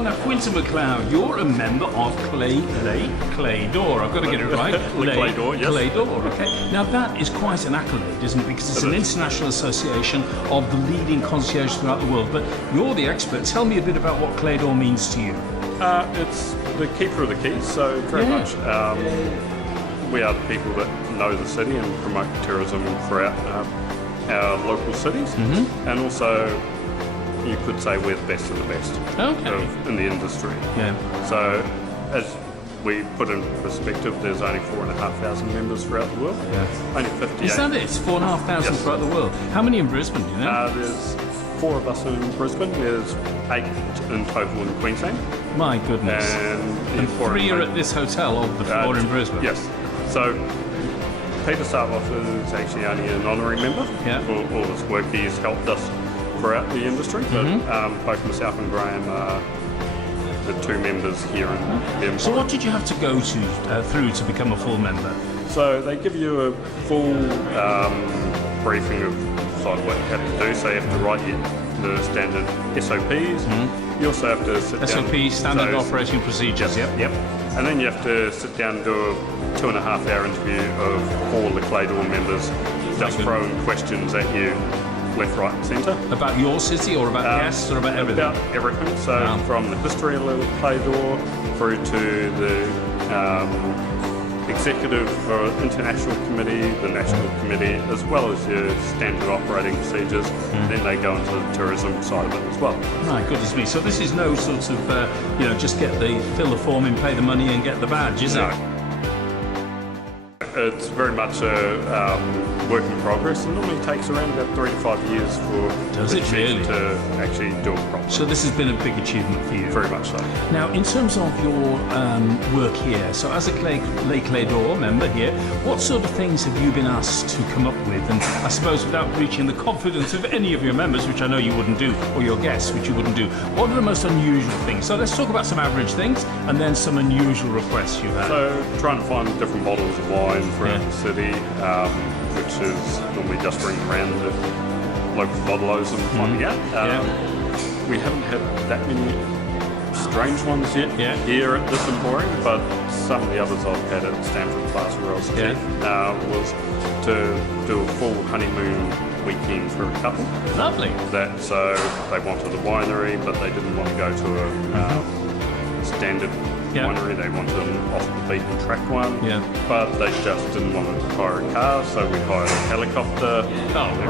Well, now, Quintin McLeod, you're a member of Clefs. I've got to get it right. Clefs, yes. Clefs, okay. Now, that is quite an accolade, isn't it? Because it's an international association of the leading concierge throughout the world. But you're the expert. Tell me a bit about what Clefs means to you. It's the keeper of the keys, so very much we are the people that know the city and promote tourism throughout our local cities, and also you could say we're the best of the best in the industry. Yeah. So as we put in perspective, there's only 4,500 members throughout the world. Yeah. Only 58. Is that it? It's 4,500 throughout the world. How many in Brisbane, do you know? There's 4 of us in Brisbane. There's 8 in total in Queensland. My goodness. And 3 are at this hotel of the 4 in Brisbane. Yes. So Peter Sartloff is actually only an honorary member for all his work. He's helped us throughout the industry, but both myself and Graham are the 2 members here in the Emporium. So what did you have to go through to become a full member? So they give you a full briefing of what you have to do. So you have to write the standard SOPs. You also have to sit down. SOP, standard operating procedures. Yep. And then you have to sit down and do a 2.5-hour interview of all the Clefs members, just throwing questions at you, left, right, and centre. About your city, or about guests, or about everything? About everything. So from the history of the Clefs through to the executive for international committee, the national committee, as well as your standard operating procedures. Then they go into the tourism side of it as well. My goodness me! So this is no sort of just fill the form in, pay the money, and get the badge, is it? It's very much a work in progress, and normally takes around about 3 to 5 years for the chief to actually do it properly. So this has been a big achievement for you. Very much so. Now, in terms of your work here, so as a Clefs member here, what sort of things have you been asked to come up with? And I suppose without breaching the confidence of any of your members, which I know you wouldn't do, or your guests, which you wouldn't do, what are the most unusual things? So let's talk about some average things, and then some unusual requests you've had. So trying to find different bottles of wine throughout the city, which is normally just bringing around the local bottle-os and finding out. We haven't had that many strange ones yet here at this Emporium, but some of the others I've had at Stanford Plaza where I was was to do a full honeymoon weekend for a couple. Lovely. So they wanted a winery, but they didn't want to go to a standard winery. They wanted an off-the-beaten track one, but they just didn't want to hire a car, so we hired a helicopter,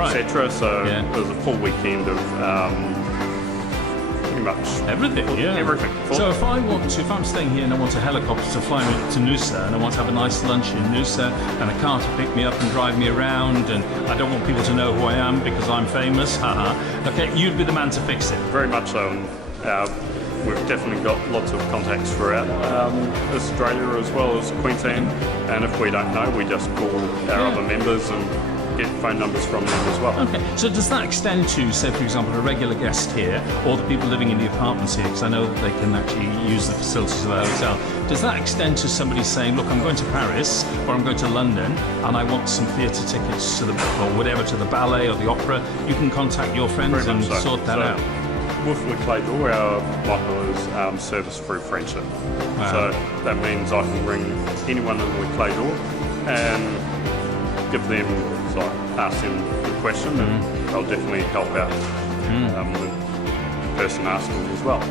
etc. So it was a full weekend of pretty much everything. Everything. So if I'm staying here and I want a helicopter to fly me to Noosa, and I want to have a nice lunch in Noosa, and a car to pick me up and drive me around, and I don't want people to know who I am because I'm famous, okay, you'd be the man to fix it. Very much so. We've definitely got lots of contacts throughout Australia as well as Queensland, and if we don't know, we just call our other members and get phone numbers from them as well. Okay, so does that extend to, say, for example, a regular guest here, or the people living in the apartments here, because I know that they can actually use the facilities of the hotel. Does that extend to somebody saying, look, I'm going to Paris, or I'm going to London, and I want some theatre tickets to the ballet or the opera? You can contact your friends and sort that out. With the Clefs, our motto is service through friendship. So that means I can ring anyone in the Clefs and give them, ask them the question, and they'll definitely help out the person asking as well.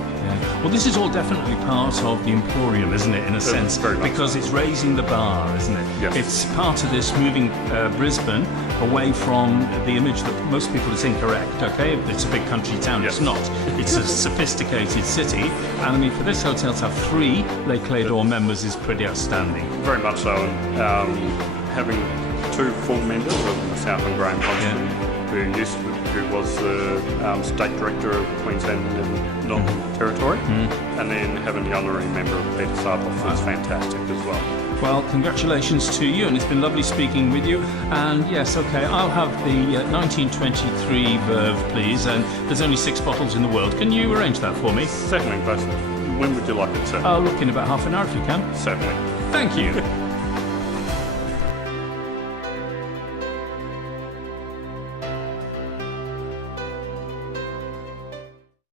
Well, this is all definitely part of the Emporium, isn't it, in a sense? Because it's raising the bar, isn't it? Yes. It's part of this moving Brisbane away from the image that most people is incorrect, okay? It's a big country town. It's not. It's a sophisticated city. And I mean, for this hotel to have 3 Clefs members is pretty outstanding. Very much so. And having 2 full members of myself and Graham Constant, who was the state director of Queensland and Northern Territory, and then having the honorary member of Peter Sartloff was fantastic as well. Well, congratulations to you, and it's been lovely speaking with you. And yes, okay, I'll have the 1923 Verve, please, and there's only 6 bottles in the world. Can you arrange that for me? Certainly, but when would you like it, sir? I'll look in about half an hour if you can. Certainly. Thank you.